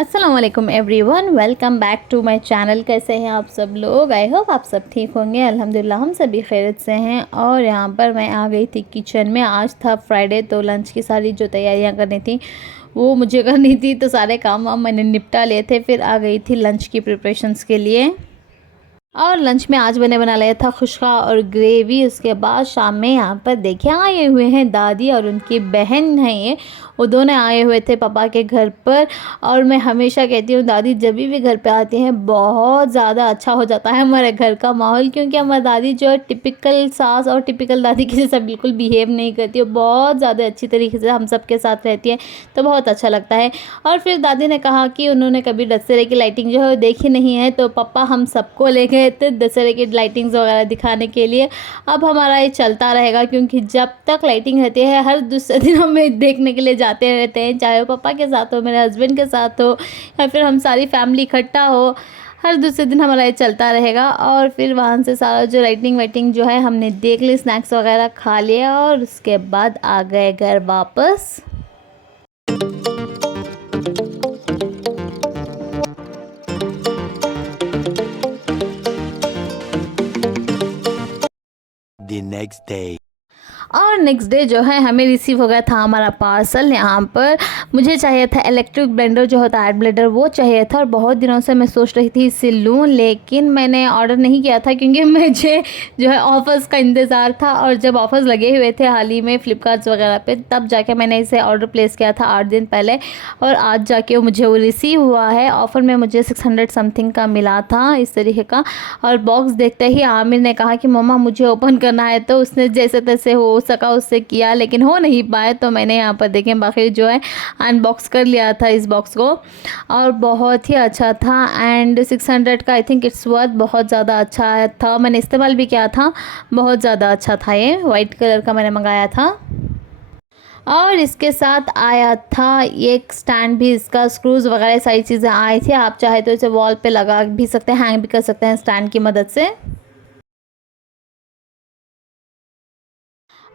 अस्सलाम वालेकुम everyone, welcome back to my channel. कैसे हैं आप सब लोग? आई होप आप सब ठीक होंगे। अल्हम्दुलिल्लाह हम सभी खैरियत से हैं। और यहाँ पर मैं आ गई थी किचन में। आज था फ्राइडे, तो लंच की सारी जो तैयारियाँ करनी थी वो मुझे करनी थी, तो सारे काम वाम मैंने निपटा लिए थे। फिर आ गई थी लंच की प्रिपरेशंस के लिए। और लंच में आज मैंने बना लिया था खुशका और ग्रेवी। उसके बाद शाम में यहाँ पर देखिए आए हुए हैं दादी और उनकी बहन है ये, वो दोनों आए हुए थे पापा के घर पर। और मैं हमेशा कहती हूँ दादी जब भी घर पे आती हैं बहुत ज़्यादा अच्छा हो जाता है हमारे घर का माहौल, क्योंकि हमारी दादी जो है टिपिकल सास और टिपिकल दादी के जैसा बिल्कुल बिहेव नहीं करती है, बहुत ज़्यादा अच्छी तरीके से हम सब के साथ रहती है, तो बहुत अच्छा लगता है। और फिर दादी ने कहा कि उन्होंने कभी दशहरे की लाइटिंग जो है देखी नहीं है, तो पापा हम सबको ले गए थे दशहरे की लाइटिंग्स वगैरह दिखाने के लिए। अब हमारा ये चलता रहेगा, क्योंकि जब तक लाइटिंग रहती है हर दूसरे दिन हमें देखने के लिए जाते रहते हैं, चाहे वो पापा के साथ हो, मेरे हस्बैंड के साथ हो, या फिर हम सारी फैमिली इकट्ठा हो। हर दूसरे दिन हमारा ये चलता रहेगा। और फिर वहाँ से सारा जो लाइटिंग वाइटिंग जो है हमने देख ली, स्नैक्स वगैरह खा लिया और उसके बाद आ गए घर वापस। The next day. और नेक्स्ट डे जो है हमें रिसीव हो गया था हमारा पार्सल। यहाँ पर मुझे चाहिए था इलेक्ट्रिक ब्लेंडर जो होता है एयर ब्लेंडर, वो चाहिए था। और बहुत दिनों से मैं सोच रही थी इसे लूँ, लेकिन मैंने ऑर्डर नहीं किया था क्योंकि मुझे जो है ऑफ़र्स का इंतज़ार था। और जब ऑफ़र्स लगे हुए थे हाल ही में फ्लिपकार्ट वगैरह पे, तब जाके मैंने इसे ऑर्डर प्लेस किया था 8 दिन पहले। और आज जाके मुझे वो रिसीव हुआ है। ऑफ़र में मुझे 600 समथिंग का मिला था इस तरीके का। और बॉक्स देखते ही आमिर ने कहा कि मम्मा मुझे ओपन करना है, तो उसने जैसे तैसे हो सका उससे किया, लेकिन हो नहीं पाए। तो मैंने यहाँ पर देखें बाकी जो है अनबॉक्स कर लिया था इस बॉक्स को, और बहुत ही अच्छा था। एंड 600 का आई थिंक इट्स वर्थ, बहुत ज़्यादा अच्छा था। मैंने इस्तेमाल भी किया था, बहुत ज़्यादा अच्छा था। ये वाइट कलर का मैंने मंगाया था। और इसके साथ आया था एक स्टैंड भी, इसका स्क्रूज वगैरह सारी चीज़ें आई थी। आप चाहे तो इसे वॉल पे लगा भी सकते हैं, हैंग भी कर सकते हैं स्टैंड की मदद से।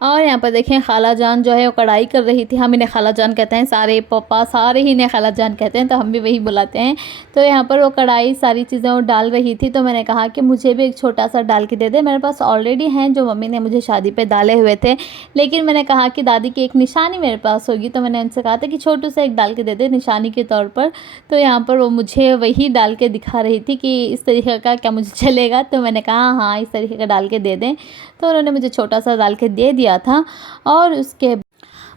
और यहाँ पर देखें खाला जान जो है वो कढ़ाई कर रही थी। हम इन्हें खाला जान कहते हैं, सारे पापा सारे ही इन्हें खाला जान कहते हैं, तो हम भी वही बुलाते हैं। तो यहाँ पर वो कढ़ाई सारी चीज़ें वो डाल रही थी, तो मैंने कहा कि मुझे भी एक छोटा सा डाल के दे दे। मेरे पास ऑलरेडी हैं जो मम्मी ने मुझे शादी पे डाले हुए थे, लेकिन मैंने कहा कि दादी की एक निशानी मेरे पास होगी, तो मैंने उनसे कहा था कि छोटू से एक डाल के दे दे निशानी के तौर पर। तो यहाँ पर वो मुझे वही डाल के दिखा रही थी कि इस तरीके का क्या मुझे चलेगा, तो मैंने कहा हाँ इस तरीके का डाल के दे दें। तो उन्होंने मुझे छोटा सा डाल के दे दिया था। और उसके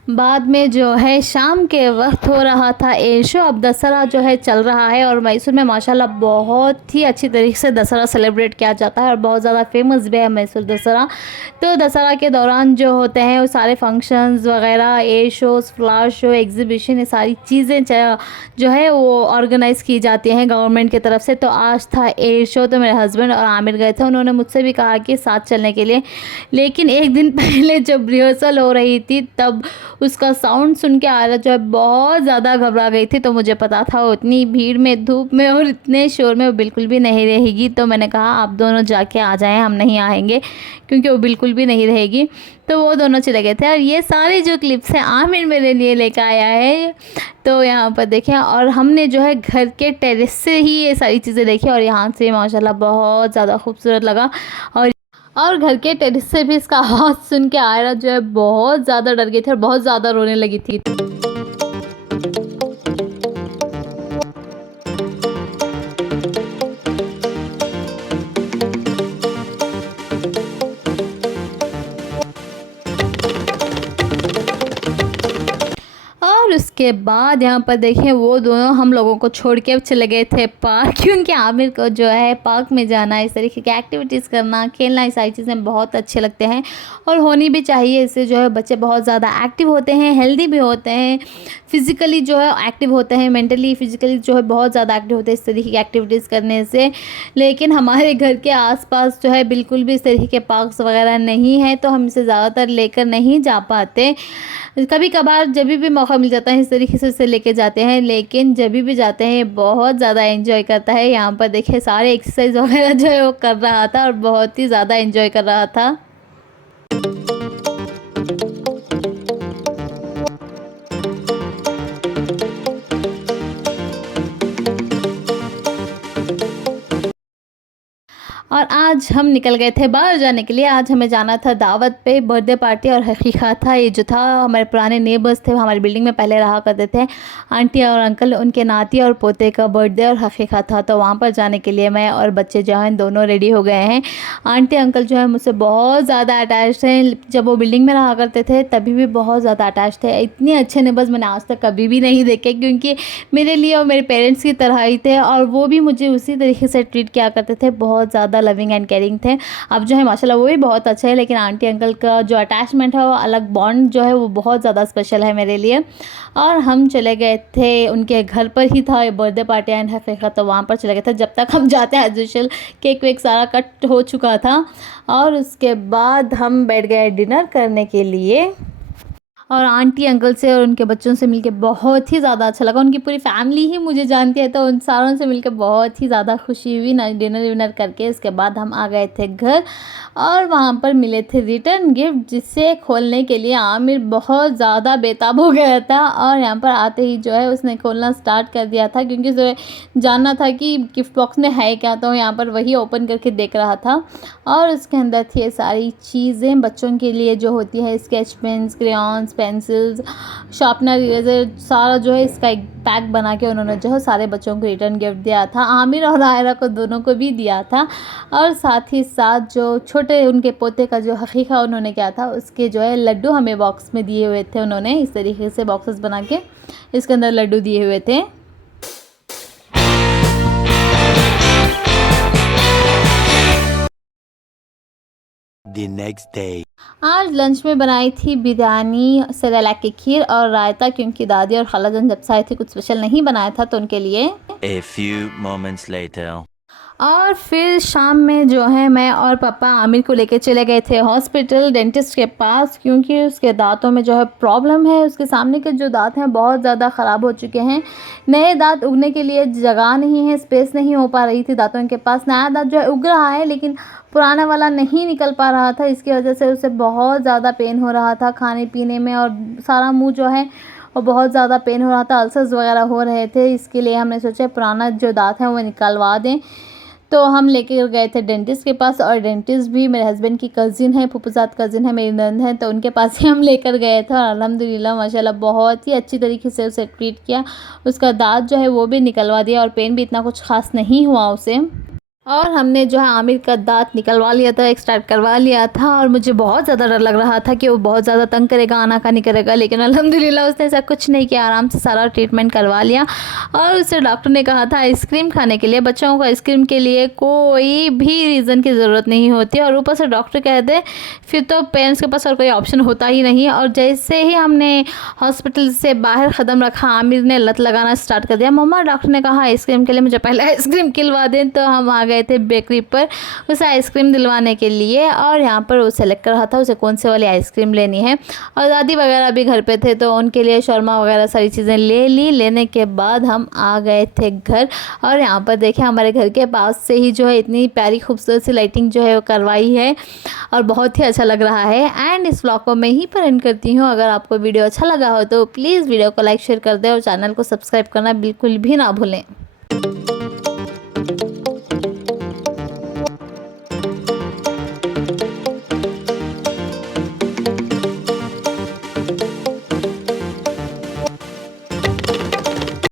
बाद में जो है शाम के वक्त हो रहा था एयर शो। अब दशहरा जो है चल रहा है, और मैसूर में माशाल्लाह बहुत ही अच्छी तरीके से दशहरा सेलिब्रेट किया जाता है, और बहुत ज़्यादा फेमस भी है मैसूर दशहरा। तो दशहरा के दौरान जो होते हैं वो सारे फंक्शंस वगैरह, air shows, flower show, exhibition, ये सारी चीज़ें जो है वो ऑर्गेनाइज़ की जाती हैं गवर्नमेंट की तरफ से। तो आज था एयर शो, तो मेरे हस्बैंड और आमिर गए थे। उन्होंने मुझसे भी कहा कि साथ चलने के लिए, लेकिन एक दिन पहले जब रिहर्सल हो रही थी तब उसका साउंड सुन के आयरा जो है बहुत ज़्यादा घबरा गई थी। तो मुझे पता था वो इतनी भीड़ में, धूप में और इतने शोर में वो बिल्कुल भी नहीं रहेगी। तो मैंने कहा आप दोनों जाके आ जाएं, हम नहीं आएंगे, क्योंकि वो बिल्कुल भी नहीं रहेगी। तो वो दोनों चले गए थे। और ये सारे जो क्लिप्स हैं आमिर मेरे लिए लेकर आया है। तो यहाँ पर देखें, और हमने जो है घर के टेरेस से ही ये सारी चीज़ें देखी, और यहाँ से माशाल्लाह बहुत ज़्यादा खूबसूरत लगा। और घर के टेरेस से भी इसका आवाज़ सुन के आयरा जो है बहुत ज़्यादा डर गई थी और बहुत ज़्यादा रोने लगी थी। और उसके बाद यहाँ पर देखें वो दोनों हम लोगों को छोड़ के चले गए थे पार्क, क्योंकि आमिर को जो है पार्क में जाना, इस तरीके की एक्टिविटीज़ करना, खेलना, ये सारी चीज़ें बहुत अच्छे लगते हैं और होनी भी चाहिए। इससे जो है बच्चे बहुत ज़्यादा एक्टिव होते हैं, हेल्दी भी होते हैं, फिज़िकली जो है एक्टिव होते हैं, मेंटली फिज़िकली जो है बहुत ज़्यादा एक्टिव होते हैं इस तरीके की एक्टिविटीज़ करने से। लेकिन हमारे घर के आसपास जो है बिल्कुल भी इस तरीके के पार्क्स वगैरह नहीं है, तो हम इसे ज़्यादातर लेकर नहीं जा पाते। कभी कभार जब भी मौका मिल जाता है इस तरीके से उसे लेके जाते हैं, लेकिन जब भी जाते हैं बहुत ज़्यादा एंजॉय करता है। यहाँ पर देखिए सारे एक्सरसाइज वगैरह जो है वो कर रहा था और बहुत ही ज़्यादा एंजॉय कर रहा था। और आज हम निकल गए थे बाहर जाने के लिए। आज हमें जाना था दावत पे, बर्थडे पार्टी। और हकीकत था ये जो था, हमारे पुराने नेबर्स थे, हमारी बिल्डिंग में पहले रहा करते थे, आंटी और अंकल, उनके नाती और पोते का बर्थडे और हकीकत था। तो वहाँ पर जाने के लिए मैं और बच्चे जो हैं दोनों रेडी हो गए हैं। आंटी अंकल जो है मुझसे बहुत ज़्यादा अटैच थे। जब वो बिल्डिंग में रहा करते थे तभी भी बहुत ज़्यादा अटैच थे। इतने अच्छे नेबर्स मैंने आज तक कभी भी नहीं देखे, क्योंकि मेरे लिए और मेरे पेरेंट्स की तरह ही थे और वो भी मुझे उसी तरीके से ट्रीट किया करते थे। बहुत ज़्यादा लविंग एंड केयरिंग थे। अब जो है माशाल्लाह वो भी बहुत अच्छे हैं, लेकिन आंटी अंकल का जो अटैचमेंट है वो अलग, बॉन्ड जो है वो बहुत ज़्यादा स्पेशल है मेरे लिए। और हम चले गए थे उनके घर पर ही था बर्थडे पार्टी एंड हकीकत, तो वहाँ पर चले गए थे। जब तक हम जाते हैं एज यूजुअल केक वेक सारा कट हो चुका था और उसके बाद हम बैठ गए डिनर करने के लिए। और आंटी अंकल से और उनके बच्चों से मिलके बहुत ही ज़्यादा अच्छा लगा। उनकी पूरी फैमिली ही मुझे जानती है, तो उन सारों से मिलके बहुत ही ज़्यादा खुशी हुई ना। डिनर विनर करके उसके बाद हम आ गए थे घर और वहाँ पर मिले थे रिटर्न गिफ्ट, जिसे खोलने के लिए आमिर बहुत ज़्यादा बेताब हो गया था। और यहाँ पर आते ही जो है उसने खोलना स्टार्ट कर दिया था, क्योंकि उसे जानना था कि गिफ्ट बॉक्स में है क्या। तो यहाँ पर वही ओपन करके देख रहा था और उसके अंदर थी ये सारी चीज़ें बच्चों के लिए जो होती है, sketch pens, crayons, pencils, sharpener, eraser, सारा जो है इसका एक पैक बना के उन्होंने जो है सारे बच्चों को रिटर्न गिफ्ट दिया था। आमिर और आयरा को दोनों को भी दिया था। और साथ ही साथ जो छोटे उनके पोते का जो हकीका उन्होंने किया था, उसके जो है लड्डू हमें बॉक्स में दिए हुए थे। उन्होंने इस तरीके से बॉक्सेस बना के इसके अंदर लड्डू दिए हुए थे। The next day. आज लंच में बनाई थी बिरयानी, सेरेलैक की खीर और रायता, क्योंकि दादी और खालाजान जब से आई थी कुछ स्पेशल नहीं बनाया था तो उनके लिए। A few moments later. और फिर शाम में जो है मैं और पापा आमिर को लेके चले गए थे हॉस्पिटल, डेंटिस्ट के पास, क्योंकि उसके दांतों में जो है प्रॉब्लम है। उसके सामने के जो दांत हैं बहुत ज़्यादा ख़राब हो चुके हैं। नए दांत उगने के लिए जगह नहीं है, स्पेस नहीं हो पा रही थी दांतों के पास। नया दांत जो है उग रहा है, लेकिन पुराना वाला नहीं निकल पा रहा था। इसकी वजह से उसे बहुत ज़्यादा पेन हो रहा था खाने पीने में, और सारा मुँह जो है और बहुत ज़्यादा पेन हो रहा था, अल्सर्स वगैरह हो रहे थे। इसके लिए हमने सोचा पुराना जो दांत है वो निकलवा दें। तो हम लेके गए थे डेंटिस्ट के पास, और डेंटिस्ट भी मेरे हस्बैंड की कज़िन है, फूफाजाद कज़िन है, मेरी नंद है, तो उनके पास ही हम लेकर गए थे। और अल्हम्दुलिल्लाह माशाल्लाह बहुत ही अच्छी तरीके से उसे ट्रीट किया। उसका दांत जो है वो भी निकलवा दिया और पेन भी इतना कुछ ख़ास नहीं हुआ उसे। और हमने जो है आमिर का दांत निकलवा लिया था, एक्सट्रैक्ट करवा लिया था। और मुझे बहुत ज़्यादा डर लग रहा था कि वो बहुत ज़्यादा तंग करेगा, आनाकानी करेगा, लेकिन अल्हम्दुलिल्लाह उसने ऐसा कुछ नहीं किया, आराम से सारा ट्रीटमेंट करवा लिया। और उससे डॉक्टर ने कहा था आइसक्रीम खाने के लिए। बच्चों को आइसक्रीम के लिए कोई भी रीज़न की ज़रूरत नहीं होती, और ऊपर से डॉक्टर कहते फिर तो पेरेंट्स के पास और कोई ऑप्शन होता ही नहीं। और जैसे ही हमने हॉस्पिटल से बाहर कदम रखा, आमिर ने लत लगाना स्टार्ट कर दिया। मम्मा, डॉक्टर ने कहा आइसक्रीम के लिए, मुझे पहले आइसक्रीम खिलवा दें। तो हम आ गए थे बेकरी पर उसे आइसक्रीम दिलवाने के लिए, और यहाँ पर वो सेलेक्ट कर रहा था उसे कौन से वाली आइसक्रीम लेनी है। और दादी वगैरह भी घर पे थे, तो उनके लिए शौरमा वगैरह सारी चीज़ें ले ली। लेने के बाद हम आ गए थे घर, और यहाँ पर देखें हमारे घर के पास से ही जो है इतनी प्यारी खूबसूरत सी लाइटिंग जो है वो करवाई है, और बहुत ही अच्छा लग रहा है। एंड इस व्लॉग को मैं ही पर एंड करती हूँ। अगर आपको वीडियो अच्छा लगा हो तो प्लीज़ वीडियो को लाइक शेयर कर दें, और चैनल को सब्सक्राइब करना बिल्कुल भी ना भूलें।